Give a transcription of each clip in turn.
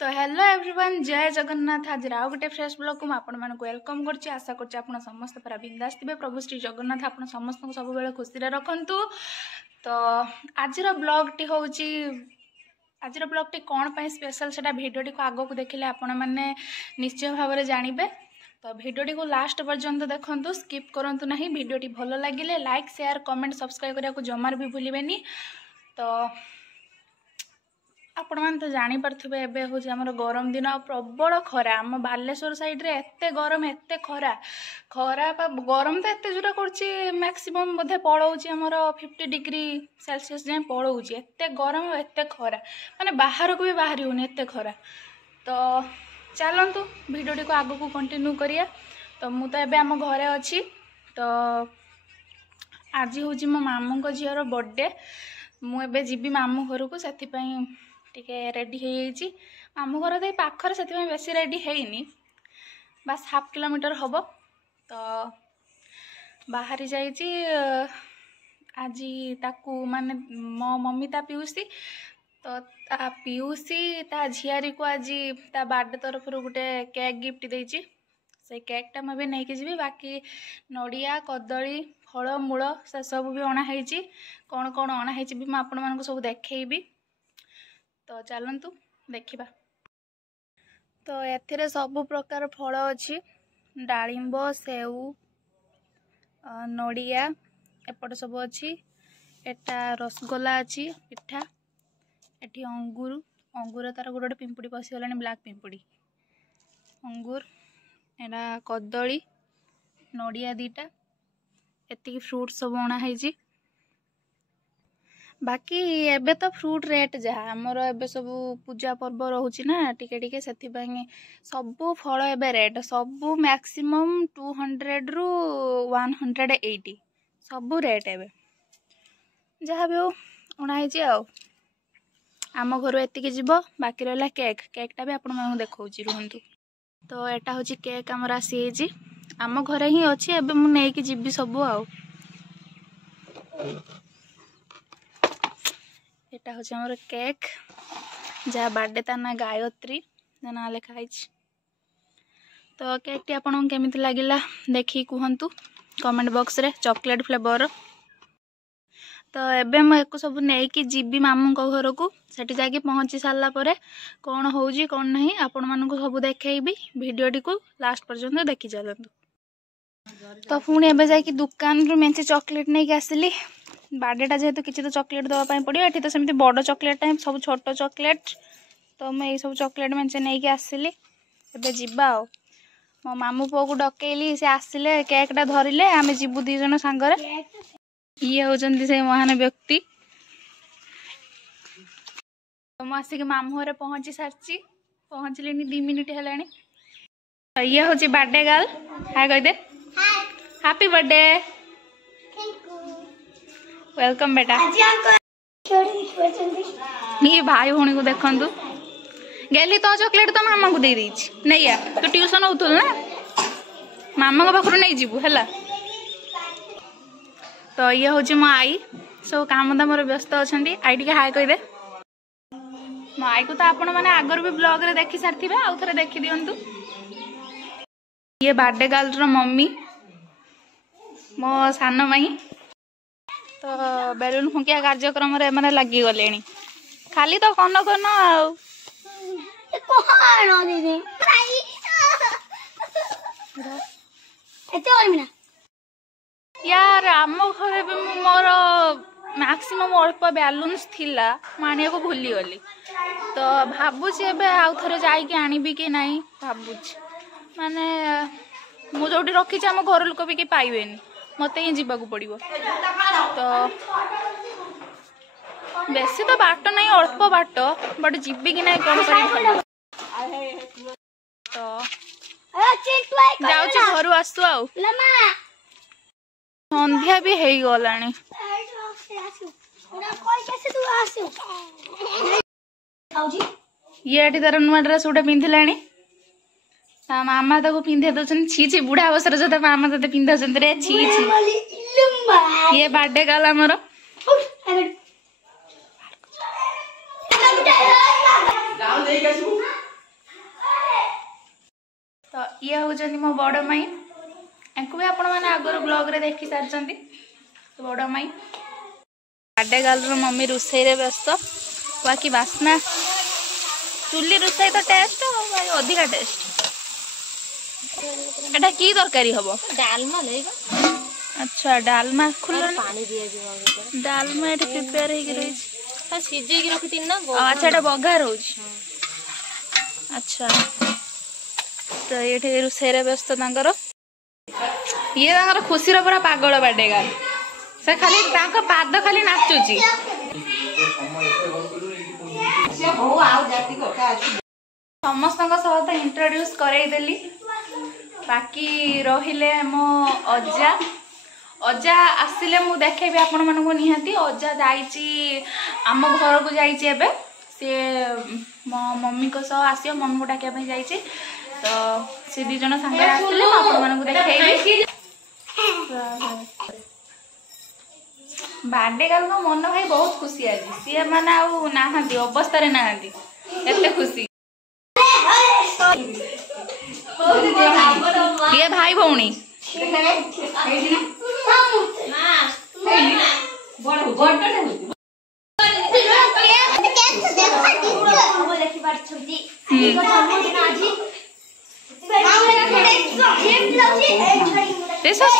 तो hello everyone, जय जगन्नाथ। आज राव गोटे फ्रेश ब्लॉग को आपण वेलकम करछि। आशा करछि आपण समस्त पूरा बिंदास थे। प्रभु श्री जगन्नाथ आपण समस्त को सब बेले खुशी रे रखंतु। तो आजर ब्लॉग टी होउछि आजर ब्लॉग टी कोन पय स्पेशल सेटा वीडियो टी को आगो को देखिले आपण माने निश्चय भाव में जानिबे। तो वीडियो टी को लास्ट पर्यंत देखंतु, स्किप करंतु नहीं। वीडियो टी भलो लागिले लाइक शेयर कमेंट सब्सक्राइब करिया को जमार भी भूलिबेनी। तो आपण मैंने तो जापारे एवं हूँ आम गरम दिन प्रबल खरा। आम बालेश्वर साइड रे एते गरम एते खरा खरा गरम तो एत जोरा कर मैक्सिमम बोधे पलाऊँ आमर 50 डिग्री सेल्सियस जाए पलाऊँ। एत गरम और एत खरा माने बाहर को भी बाहरी होनी एत खरा। तो चलतु वीडियो टी को आग को कंटिन्यू करिया। तो मु तो एबे आम घरे अच्छी। तो आज हूँ मो मामू को झीर बर्थडे। मुझे जीवी मामू घर को से टिके रेडी हो मामू घर तो पाखर से बेसी रेडी हैनी, बस हाफ किलोमीटर हम। तो बाहरी जाइए आज ताकू माने मो मम्मी ता पियूसी। तो ता पियूसी ता झियारी को आज ता बर्थडे तरफ गोटे केक गिफ्ट देची। से केकटा मुझे नहीं जी। बाकी नड़िया कदली फल मूल से सब भी अणाई कौन कौन अणाई भी मैं आपण मानक सब देखी। तो चलतु देखा। तो एथिरे सब प्रकार फल अच्छी, डालिंब सेऊ नड़िया एपट सब अच्छी। एटा रसगोला अच्छी पिठा, एटी अंगूर अंगूर तार गोटे पिंपुड़ी पशिगला ब्लैक पिंपुड़ी अंगूर, एटा कदली नड़िया दीटा एति फ्रूट सब अणाई। बाकी एबे तो फ्रूट रेट जहाँ आमर एबे सब पूजा पर्व रोचे ना टिके टिके से सबू फल एबे रेट सबू मैक्सिमम 200 रु 180 सबू रेट एबे जहाँ भी हो अणाई। आम घर एतिक जीव। बाकी रहा केक केकटा भी आपण देखा रुहतु। तो एटा हूँ केक आमर आसी आम घरे ही अच्छी। एबे मु नेकी जीवी सबू आउ। एटा हूँ आमर केक जहाँ बर्थडे ता ना गायत्री ना लिखाई। तो केक टी आपन केमिति लागिला देखी कहतु कमेंट बॉक्स रे। Chocolate flavour. तो एबे मैं एक सब नहीं जीवी मामू घर को सेठी जाके पहुँची सारा पर कौन होउजी कौन नहीं आपण मानक सब देखी। वीडियो टी को लास्ट पर्यंत देखी चलतु। तो पुणी एबे जाके दुकान रु मेंचे चॉकलेट नहीं आसिली। बर्थडेटा जेहेतु किसी तो चॉकलेट दवाई पड़ो। ये तो सेमती बड़ चॉकलेट टाइम सब छोट चॉकलेट। तो मैं सब चॉकलेट मेंचे नहीं आसिली। एबे जिबा आ मो मामू पुओ को डकेली से आसिले केकटा धरिले आमे जीवु दी जन सांगरे। ये होचंदी से महान व्यक्ति। तो मु आसिक मामू घरे पहुँची सारची पहुँचली 2 मिनिट हेलानी। तो ये होची बर्थडे गर्ल। हाय कह दे। Happy birthday. वेलकम बेटा। ये भाई भौणी को देखंतु गेली तो चॉकलेट तो मामा को दे देछि नहीं या तो ट्यूशन होतुल ना मामा को पाखरु नहीं जीवु हैला। तो ये होची मो आई सब काम दाम व्यस्त अछंती। आई टिके हाय कह दे। मो आई को तो आपण माने आगर भी ब्लॉग रे देखि सारथिबे आउ थरे देखि दियंतु। ये बर्थडे गर्ल रो मम्मी मो सान माई। तो बेलून फुंकिया कार्यक्रम रे माने लगी गले खाली तो कौन कौन आउ यार आम घर भी मोर मैक्सिमम अल्प बैलून्स थिला मानिया को भूली गली। तो भाबुची एबे आउ थरे जाई के आनिबी कि नहीं भाबुची माने मु जोटी रखी आम घर लोक भी कि पाइबेनी मत ही जीवाक पड़ो। तो बेसी तो बाट नहीं अल्प बाट बट जीवी कि नहीं कौन कर। तो जाऊँ घर आसु आ संध्या भी हो गला। ये तार नुआ ड्रेस गोटे पिंधिला मामा ताको पिंधे दौन। छी छी बुढ़ा अवसर जो मामा ते पिंधा रे छी छी। ये बर्थडे गर्ल आमर ये होचंदी मो बड़ माई एंको भी आपण माने आगर ब्लॉग रे देखि सारचंदी बड़ माई बर्थडे गर्ल रो मम्मी रुसई रे व्यस्त बाकी बास्ना चुली रुसई तो टेस्ट भाई अधिका टेस्ट एटा की तरकारी हबो डालमा लेगा अच्छा डालमा खुला पानी दिया जी डालमा एटा प्रिपेयर हे कि रही हां सिजे की रखितिन ना अच्छा एटा बघार हो अच्छा तो ये रुसई रे व्यस्त तांकर ये तांकर खुशी रो पूरा पागल बर्थडे गर्ल से खाली तांको पाद खाली नाचुची समस्त सहित इंट्रोड्यूस करईदेली बाकी रहिले मो अजा अजा आसिले मु देखेबी आपण मानकु निहाती अजा जाईची आम घर को जाईची एबे से मो मम्मी को सह आसियो मम्मी को डाकिया पे जाईची तो से दी जण संग आसिले आपण मानकु देखेबी बर्थडे गर्ल को मन भाई बहुत खुशी आज सी माने आउ नाहांती अवस्था रे नाहांती एते खुशी ये भाई भौणी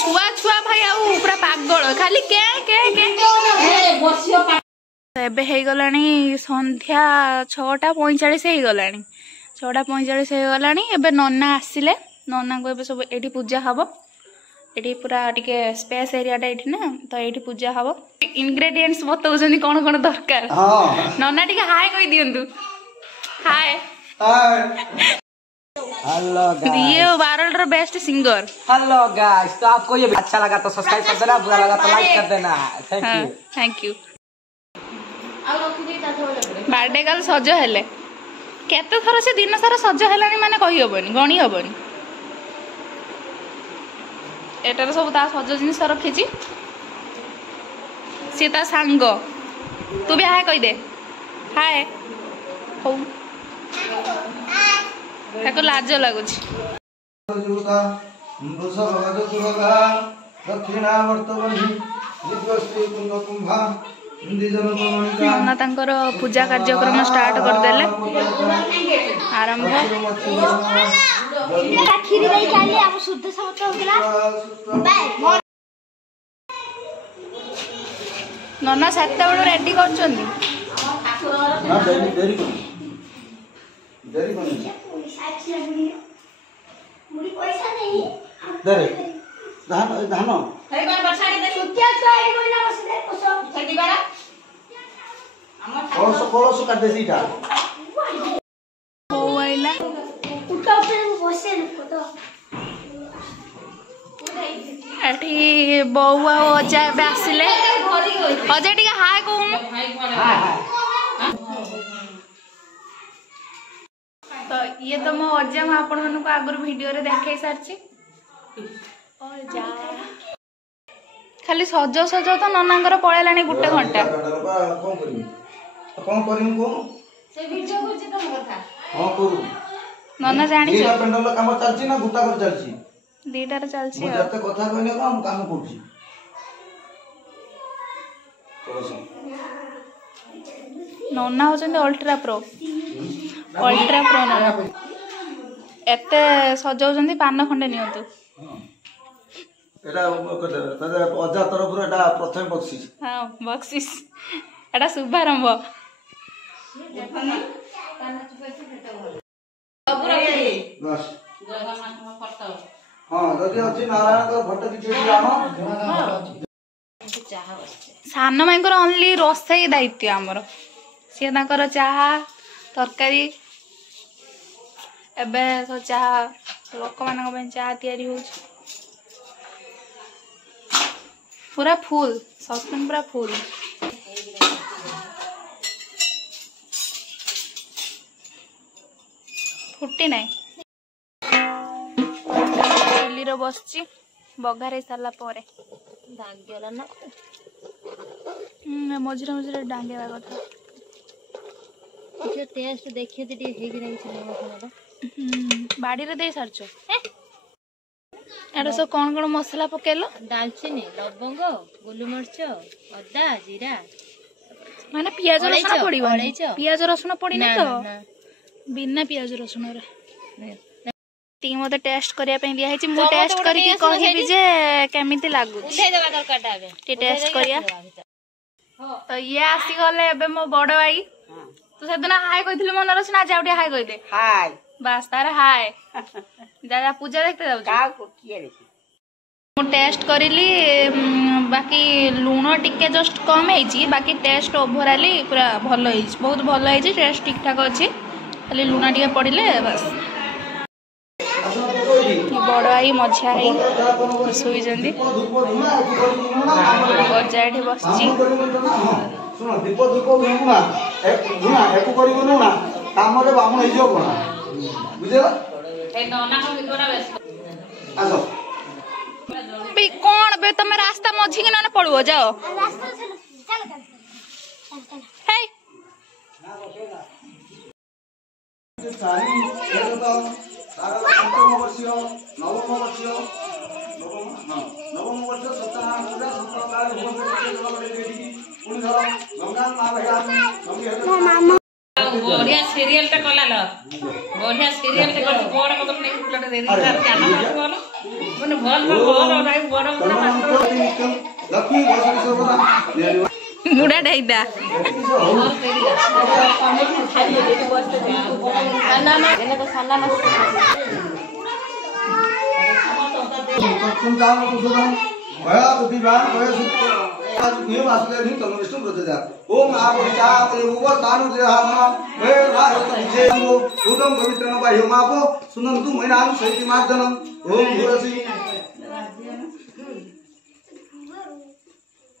छुआ छुआ भाई आउ पूरा पागल खाली के एबे हे गलानी संध्या 6:45 हे गलानी 6:45 हे गलानी एबे नन्ना आसिले नन्ना को एबे सब एठी पूजा हबो एठी पूरा टिके स्पेस एरिया टा एठी ना तो एठी पूजा हबो इंग्रेडिएंट्स बताउजनी कोन कोन दरकार हां नन्ना टिके हाय कहि दियंतु हाय हेलो गाइस ये वायरल रो बेस्ट सिंगर हेलो गाइस तो आपको ये अच्छा लगा तो सब्सक्राइब कर देना बुरा लगा तो लाइक कर देना थैंक यू बर्थडे गर्ल सज हेले केते थर से दिन सारा सज हेलानी माने कहि हबनी गणी हबनी एटार सब ता सज जिनिस रखिची सी ता सांग तू भी हाय कहि दे हाय हो ताको लाज लागुची नन्ना तांकर पूजा कार्यक्रम स्टार्ट कर देले आरंभ खीरी भाई चाली आप शुद्ध समत होगला नन्ना सातटा बेलो रेडी करछंदी ना देरी मुड़ी पैसा नहीं दे धान धान हे बार वर्षा के सुतिया तो आई कोइना बसले कोसो छडी बारा कोलसो काट दे सीटा हो आइला उठा ऊपर बसे नको तो एठी बौआ अजा बे आसिले अजा टिके हाय कहून तो ये तो मो अजा मैं आपण मन को आगर वीडियो रे देखाई सारची अजा खाली सज सज तो ननांगर पळेलानी गुटे घंटा कोन करिम को से वीडियो होची तो कथा हां करू नना जानि नीला पेंडल काम चलची ना गुटा कर चलची दीटार चलची मु जते कथा कहने को हम काम करची नना होचंदी अल्ट्रा प्रो ना एते सजाउचंदी पान खंडे नियंतु एटा अजा तरफ एटा प्रथम बक्सिस हाँ बक्सिस एटा शुभारंभ हाँ जदि अछि नारायण का फोटो किछि आनो सान माई ओनली रोसई दायित्व आमर सी तांकर चाहा तरकारी एबे तो चाहा लोक मान चाहा तैयारी हो पूरा फुल सस्पेन पूरा फुल फुटी ना चुली बसची बघार सारा पर दागला ना मझे मझे डांगेवा कथा टेस्ट देखिए तो ठीक है बाड़ी रे दे सारछ एटा सब कौन मसला पकेलो दालचीनी लवंग गोलमरिच अदा जीरा माने पियाज रसुन पड़िबो पियाज रसुन पड़ी ना तो ना बिना पियाज रसुन रे ती मते टेस्ट करिया पे दिया है मु टेस्ट करके कहबी जे केमिति लागु उठे देबा दरकार टाबे टी टेस्ट करिया तो ये आसी गले एबे मो बड़ भाई तू सेदिन हाय कइथिल मन रस ना जाउडी हाय कइदे हाय बस तारे हाय दादा पूजा देखते जाउ का को किए देखि मु टेस्ट करिली बाकी लूण टिके जस्ट कम है बाकी टेस्ट ओवरऑली पूरा भल है बहुत भल है टेस्ट ठीक ठाक अच्छी खाली लूण टिके पड़े बस बड़ आई मझिया है शुई बजाठी बस ଶୁଣ ଦୀପ ଧୂପ ଧୁଣା ଧୁଣା ଏକୁ କରିବନି ନା କାମରେ ବାମଣ ହେଇଯିବ କଣ ବୁଝିଲ ଆସ कौन बे तुम रास्ता मझी के ना पड़ो जाओ हे बढ़िया सीरियल टा कला ल बढ़िया सीरियल टा कर बड़ मत नहीं प्लेट दे दी तार क्या ना बोल मने भल भाई बड़ लक्ष्मी सरस्वती मुड़ा ढाईदा ना एने तो साना ना संतान कुसुम भया बुद्धिमान भय सुख ये वासुदेव ही तनु विष्णु प्रचोदया ओम आपोचा प्रभु तानु देहामना हे भारत विजय वो उदम पवित्रन बाह्य मापो सुनंतु मैनाम सहित मार्दनम ओम भूरसी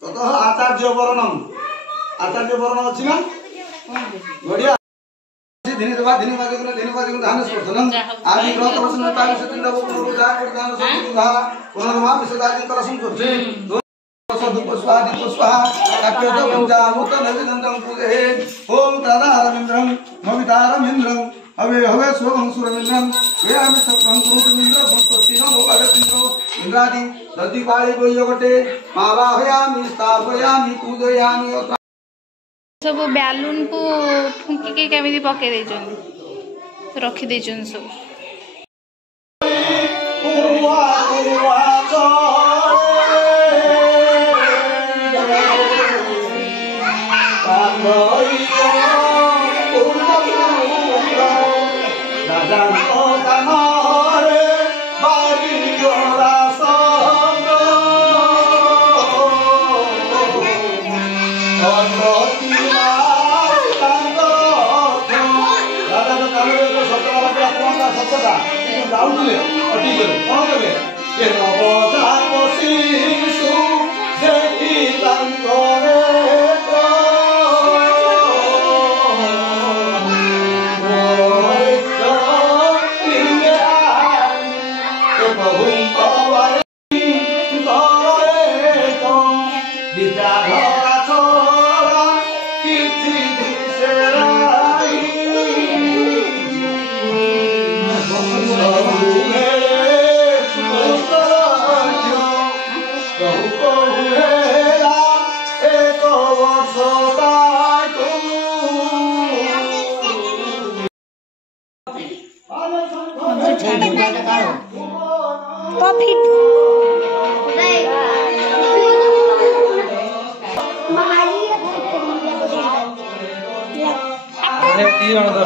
ततः आचार्य वरणम अछि ना बढ़िया दिने बाजन धान स्पर्शनम आदि व्रत रसन तानि सतिंदा वो जा प्रदान सतिंदा पुनर्मा विसदादि करसम करते सदुप स्वादि स्वाहा काप्यत पंचामृत नविनंदं पूजे ओम तादारमिन्द्रं नवितारमिन्द्रं हवे हवे स्वं सुरमिन्द्रं वेयामि सत्रं कुरुमिन्द्र संस्तुति नो भगवतिन्द्रो इंद्रादि दति पाळि गोयगटे मावाहयामि स्थापयामि पूजयामि सब बैलून को फुंकी के केमिति पके देचन रखी देचन सब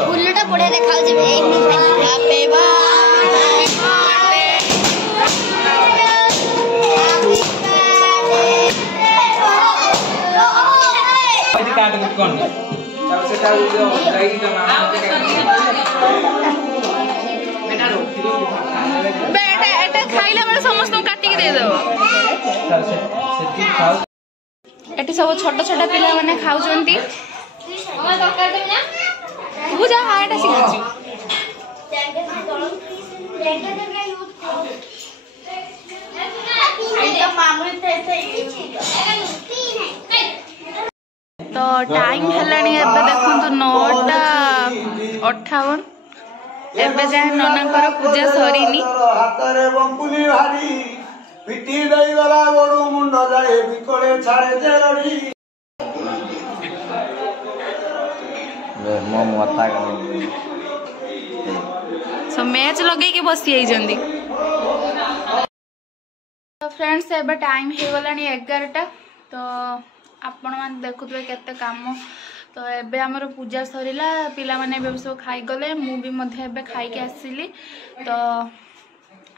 फुलटा पड़े देखा हैप्पी काट के कौन तब से का जो जाएगी का नाम बेटा एटा खाइला बेले समस्त काटी के दे देबो एटी सब छोट छोट पिला माने खाउचंती हम दरकार दे ना तू जा हाटा सिखाची तो टाइम हेलानी एबे देखंतु 9:58 एबे जाए ननांकर पूजा सरीनी हातरे बंकुली भारी पिटी देई गला बड़ू मुंड जाए बिकले छाड़े जे लड़ी मो मता सो मैच लगे कि बसी आइजंदी तो फ्रेंड्स एबे टाइम हो गलानी 11टा तो आपण मान देखुथबे केते काम तो एबे हमर पूजा सरीला पिला माने एबे सब खाई गले मु भी मध्ये एबे खाई के आसीली तो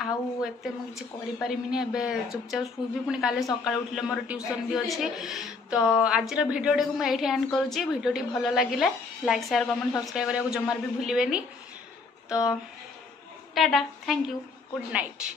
आउ एते मु किछ करि परिमिनी एबे चुपचाप सुबी पुनी काले सकाळ उठले मोर ट्यूशन भी अछि तो आज रो वीडियो को मैं एठी एंड करूची वीडियो टी भलो लागिले लाइक शेयर कमेंट सब्सक्राइब करिया को जमार भी भूलिबेनी तो Tata thank you good night.